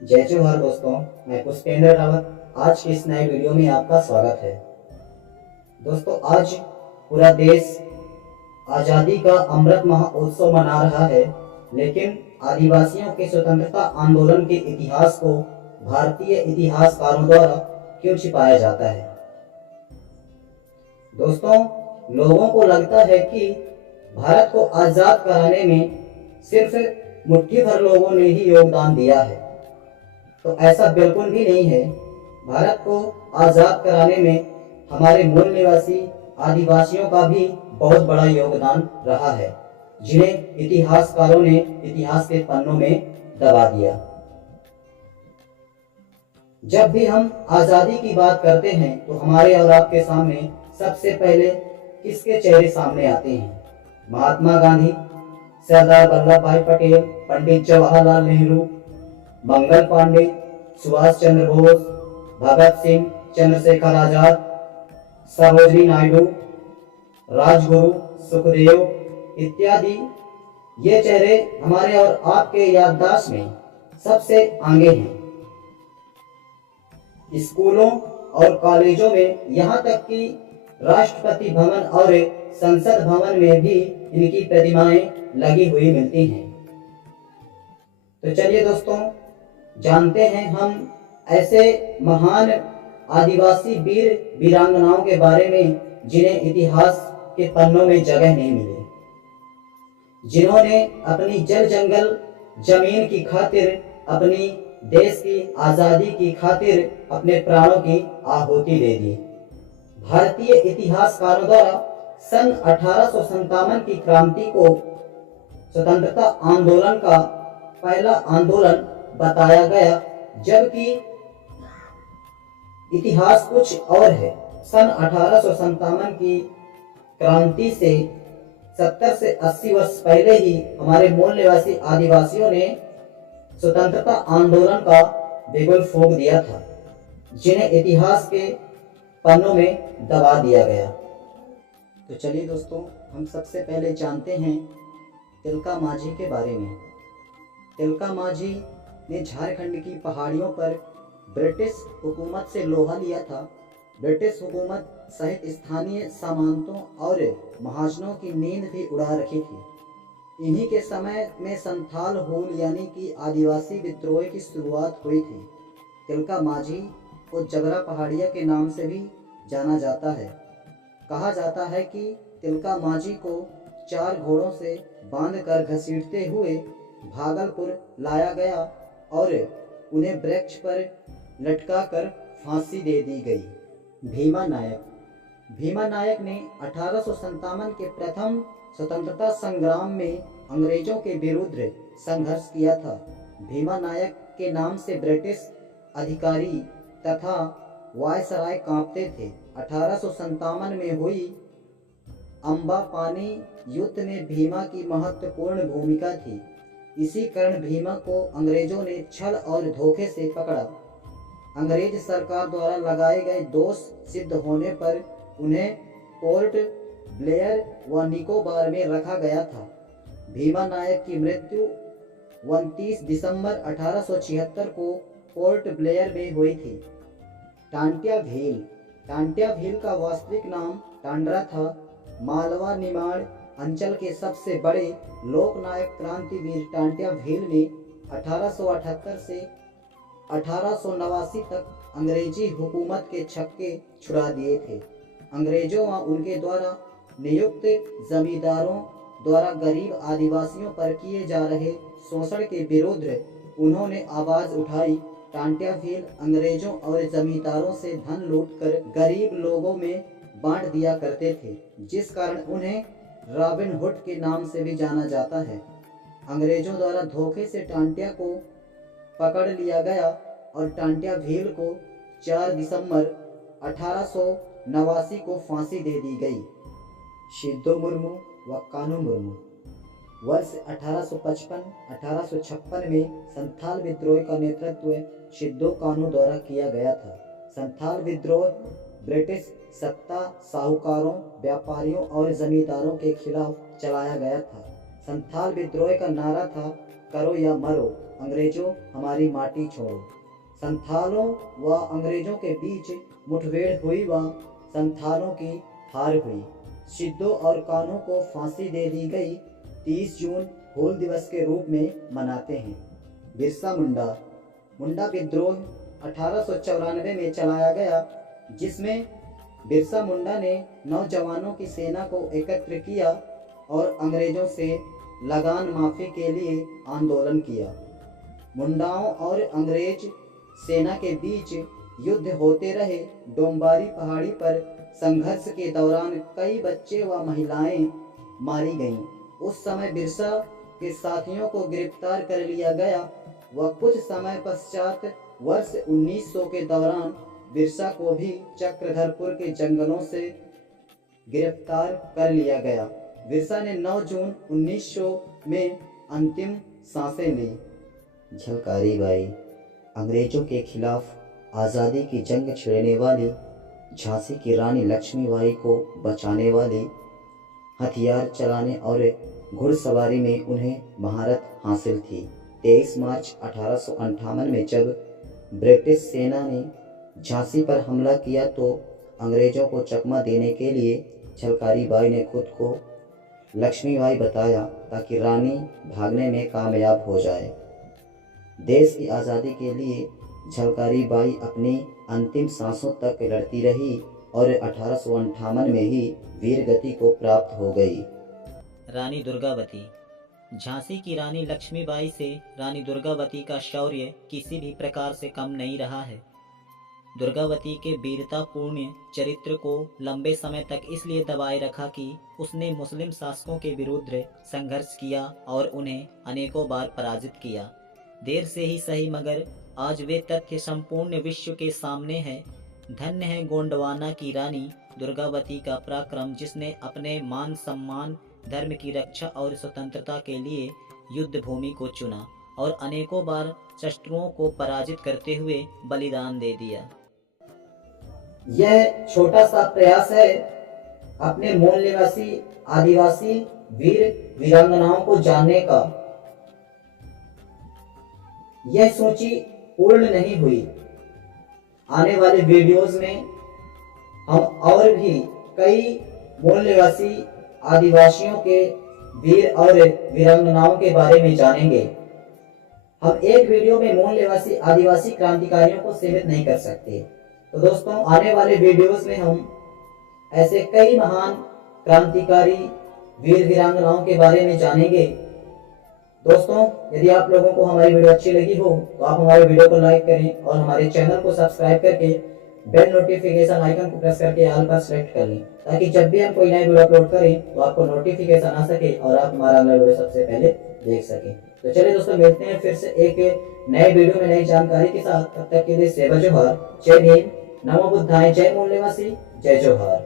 जय जोहार दोस्तों, मैं पुष्पेंद्र रावत। आज की इस नए वीडियो में आपका स्वागत है। दोस्तों, आज पूरा देश आज़ादी का अमृत महोत्सव मना रहा है, लेकिन आदिवासियों के स्वतंत्रता आंदोलन के इतिहास को भारतीय इतिहासकारों द्वारा क्यों छिपाया जाता है? दोस्तों, लोगों को लगता है कि भारत को आज़ाद कराने में सिर्फ मुट्ठी भर लोगों ने ही योगदान दिया है, तो ऐसा बिल्कुल भी नहीं है। भारत को आज़ाद कराने में हमारे मूल निवासी आदिवासियों का भी बहुत बड़ा योगदान रहा है, जिन्हें इतिहासकारों ने इतिहास के पन्नों में दबा दिया। जब भी हम आज़ादी की बात करते हैं तो हमारे और आपके सामने सबसे पहले किसके चेहरे सामने आते हैं? महात्मा गांधी, सरदार वल्लभ भाई पटेल, पंडित जवाहरलाल नेहरू, मंगल पांडे, सुभाष चंद्र बोस, भगत सिंह, चंद्रशेखर आजाद, सरोजिनी नायडू, राजगुरु, सुखदेव इत्यादि। ये चेहरे हमारे और आपके याददाश्त में सबसे आगे हैं। स्कूलों और कॉलेजों में, यहाँ तक कि राष्ट्रपति भवन और संसद भवन में भी इनकी प्रतिमाएं लगी हुई मिलती हैं। तो चलिए दोस्तों, जानते हैं हम ऐसे महान आदिवासी वीर वीरांगनाओं के बारे में जिन्हें इतिहास के पन्नों में जगह नहीं मिली, जिन्होंने अपनी जल जंगल जमीन की खातिर, अपनी देश की आज़ादी की खातिर अपने प्राणों की आहुति दे दी। भारतीय इतिहासकारों द्वारा सन 1857 की क्रांति को स्वतंत्रता आंदोलन का पहला आंदोलन बताया गया, जबकि इतिहास कुछ और है। सन 1857 की क्रांति से 70 से 80 वर्ष पहले ही हमारे मूल निवासी आदिवासियों ने स्वतंत्रता आंदोलन का बिगुल फूंक दिया था, जिन्हें इतिहास के पन्नों में दबा दिया गया। तो चलिए दोस्तों, हम सबसे पहले जानते हैं तिलका मांझी के बारे में। तिलका मांझी ने झारखंड की पहाड़ियों पर ब्रिटिश हुकूमत से लोहा लिया था। ब्रिटिश हुकूमत सहित स्थानीय सामंतों और महाजनों की नींद भी उड़ा रखी थी। इन्हीं के समय में संथाल होल यानी कि आदिवासी विद्रोह की शुरुआत हुई थी। तिलका मांझी को जबरा पहाड़िया के नाम से भी जाना जाता है। कहा जाता है कि तिलका मांझी को 4 घोड़ों से बांधकर घसीटते हुए भागलपुर लाया गया और उन्हें वृक्ष पर लटकाकर फांसी दे दी गई। भीमा नायक ने 1857 के प्रथम स्वतंत्रता संग्राम में अंग्रेजों के विरुद्ध संघर्ष किया था। भीमा नायक के नाम से ब्रिटिश अधिकारी तथा वायसराय कांपते थे। 1857 में हुई अम्बापानी युद्ध में भीमा की महत्वपूर्ण भूमिका थी। इसी कारण भीमा को अंग्रेजों ने छल और धोखे से पकड़ा। अंग्रेज सरकार द्वारा लगाए गए दोष सिद्ध होने पर उन्हें पोर्ट ब्लेयर व निकोबार में रखा गया था। भीमा नायक की मृत्यु 29 दिसंबर 1876 को पोर्ट ब्लेयर में हुई थी। टांट्या भील का वास्तविक नाम टांड्रा था। मालवा निमाड़ अंचल के सबसे बड़े लोकनायक क्रांतिवीर टांट्या भील ने 1878 से 1889 तक अंग्रेजी हुकूमत के छक्के छुड़ा दिए थे। अंग्रेजों व उनके द्वारा नियुक्त जमींदारों द्वारा गरीब आदिवासियों पर किए जा रहे शोषण के विरुद्ध उन्होंने आवाज उठाई। टांट्या भील अंग्रेजों और जमींदारों से धन लूटकर गरीब लोगों में बांट दिया करते थे, जिस कारण उन्हें रॉबिन हुड के नाम से भी जाना जाता है। अंग्रेजों द्वारा धोखे से टांट्या को पकड़ लिया गया और टांट्या भील को 4 दिसंबर 1889 को फांसी दे दी गई। सिद्धो मुर्मू व कानू मुर्मू वर्ष 1855-1856 में संथाल विद्रोह का नेतृत्व सिद्धो कानू द्वारा किया गया था। संथाल विद्रोह ब्रिटिश सत्ता साहूकारों, व्यापारियों और जमींदारों के खिलाफ चलाया गया था। संथाल विद्रोह का नारा था, करो या मरो, अंग्रेजों हमारी माटी छोड़ो। संथालों व अंग्रेजों के बीच मुठभेड़ हुई व संथालों की हार हुई। सिद्धो और कान्हों को फांसी दे दी गई। 30 जून हूल दिवस के रूप में मनाते हैं। बिरसा मुंडा मुंडा विद्रोह 1894 में चलाया गया, जिसमें बिरसा मुंडा ने नौजवानों की सेना को एकत्र किया और अंग्रेजों से लगान माफी के लिए आंदोलन किया। मुंडाओं और अंग्रेज सेना के बीच युद्ध होते रहे। डोंबारी पहाड़ी पर संघर्ष के दौरान कई बच्चे व महिलाएं मारी गईं। उस समय बिरसा के साथियों को गिरफ्तार कर लिया गया व कुछ समय पश्चात वर्ष 1900 के दौरान बिरसा को भी चक्रधरपुर के जंगलों से गिरफ्तार कर लिया गया। बिरसा ने 9 जून 1900 में अंतिम सांसें ली। झलकारी बाई अंग्रेजों के खिलाफ आज़ादी की जंग छेड़ने वाली, झांसी की रानी लक्ष्मीबाई को बचाने वाली, हथियार चलाने और घुड़सवारी में उन्हें महारत हासिल थी। 23 मार्च 1858 में जब ब्रिटिश सेना ने झांसी पर हमला किया तो अंग्रेजों को चकमा देने के लिए झलकारी बाई ने खुद को लक्ष्मीबाई बताया ताकि रानी भागने में कामयाब हो जाए। देश की आज़ादी के लिए झलकारी बाई अपनी अंतिम सांसों तक लड़ती रही और 1858 में ही वीर गति को प्राप्त हो गई। रानी दुर्गावती झांसी की रानी लक्ष्मीबाई से रानी दुर्गावती का शौर्य किसी भी प्रकार से कम नहीं रहा है। दुर्गावती के वीरतापूर्ण चरित्र को लंबे समय तक इसलिए दबाए रखा कि उसने मुस्लिम शासकों के विरुद्ध संघर्ष किया और उन्हें अनेकों बार पराजित किया। देर से ही सही मगर आज वे तथ्य संपूर्ण विश्व के सामने हैं। धन्य है गोंडवाना की रानी दुर्गावती का पराक्रम, जिसने अपने मान सम्मान, धर्म की रक्षा और स्वतंत्रता के लिए युद्ध भूमि को चुना और अनेकों बार शत्रुओं को पराजित करते हुए बलिदान दे दिया। यह छोटा सा प्रयास है अपने मूल निवासी आदिवासी वीर वीरांगनाओं को जानने का। यह सूची पूर्ण नहीं हुई। आने वाले वीडियोस में हम और भी कई मूल निवासी आदिवासियों के वीर और वीरांगनाओं के बारे में जानेंगे। हम एक वीडियो में मूल निवासी आदिवासी क्रांतिकारियों को सीमित नहीं कर सकते। तो दोस्तों, आने वाले वीडियोस में हम ऐसे कई महान क्रांतिकारी वीर वीरांगनाओं के बारे में जानेंगे। दोस्तों, यदि आप लोगों को हमारी वीडियो अच्छी लगी हो तो आप हमारे वीडियो को लाइक करें और हमारे चैनल को सब्सक्राइब करके बेल नोटिफिकेशन आइकन को प्रेस करके ऑल पर सेलेक्ट कर लें, ताकि जब भी हम कोई नई वीडियो अपलोड करें तो आपको नोटिफिकेशन आ सके और आप हमारा अगला वीडियो सबसे पहले देख सकें। तो चलिए दोस्तों, मिलते हैं फिर से एक नए वीडियो में नई जानकारी के साथ। तब तक के लिए सेवा जोहार, जय भीम, नमो बुद्धाय, जय मूल निवासी, जय जोहार।